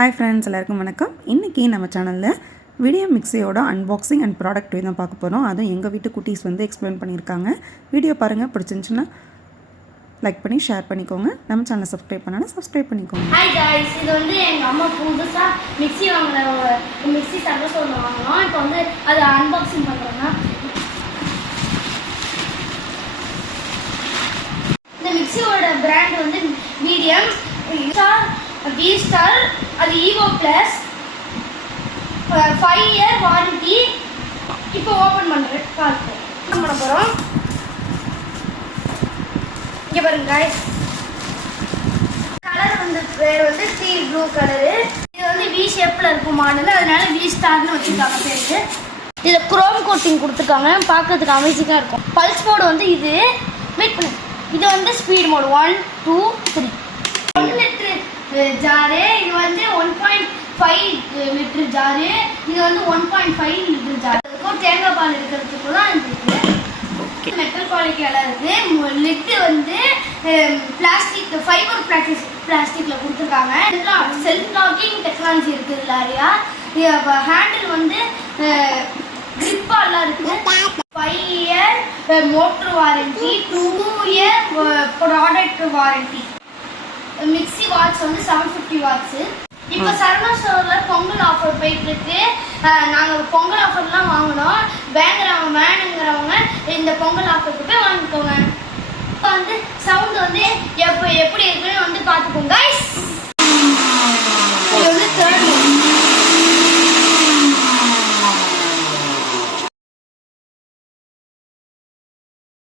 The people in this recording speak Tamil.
ஹாய் ஃப்ரெண்ட்ஸ், எல்லாருக்கும் வணக்கம். இன்றைக்கி நம்ம சேனலில் வீடியோ மிக்ஸியோட அன்பாக்சிங் அண்ட் ப்ராடக்ட் தான் பார்க்க போகிறோம். அதுவும் எங்கள் வீட்டு குட்டீஸ் எக்ஸ்பிளைன் பண்ணியிருக்காங்க. வீடியோ பாருங்கள், பிடிச்சிருந்துச்சுன்னா லைக் பண்ணி ஷேர் பண்ணிக்கோங்க. நம்ம சேனலை சப்ஸ்கிரைப் பண்ணாலும் சப்ஸ்கிரைப் பண்ணிக்கோங்க. ஹாய் गाइस, இது எங்கள் அம்மா புதுசாக மிக்ஸி மிக்ஸி சர்வீஸ் ஒன்று வாங்கினோம். இப்போ அதை அன்பாக்சிங் பண்ணுறோங்க. இந்த மிக்ஸியோட பிராண்ட் மீடியம் வி ஸ்டார், அது ஈவோ ப்ளஸ், 5 இயர் வாரண்டி. இப்போ ஓப்பன் பண்ண போகிறோம். இங்கே பாருங்க गाइस, கலர் பேர் டீல் ப்ளூ கலரு. இது வி ஷேப்பில் இருக்கும் மாடல், அதனால வி ஸ்டார்னு வச்சுருக்காங்க பேருக்கு. இதில் குரோம் கோட்டிங் கொடுத்துருக்காங்க, பார்க்கறதுக்கு அமேசிங்காக இருக்கும். பல்ஸ் மோடு இது வெயிட் பண்ணு. இது ஸ்பீட் மோடு 1 2 3. 1 லிட்டரு ஜாரு, இது 1.5 லிட்டர் ஜாரு, இது 1.5 லிட்டர் ஜாரு. தேங்காய் பால் இருக்கிறதுக்கு தான் இருக்குது. மெட்டல் குவாலிட்டியால இருக்குது. லிட்டு பிளாஸ்டிக் ஃபைபர் பிளாஸ்டிக்கில் கொடுத்துருக்காங்க. செல்ஃப் லாக்கிங் டெக்னாலஜி இருக்குது நிறையா. ஹேண்டில் கிரிப்பாலாம் இருக்குது. 5 year motor warranty, 2 year product warranty. Mixie watts 750 watts. இப்போ சரவணா ஸ்டோரில் பொங்கல் ஆஃபர் போயிட்டு இருக்கு. நாங்கள் பொங்கல் ஆஃபர்லாம் வாங்கினோம். வேணுங்கிறவங்க இந்த பொங்கல் ஆஃபருக்கு போய் வாங்கிக்கோங்க. இப்போ சவுண்ட் எப்படி இருக்குன்னு பார்த்துக்கோங்க guys.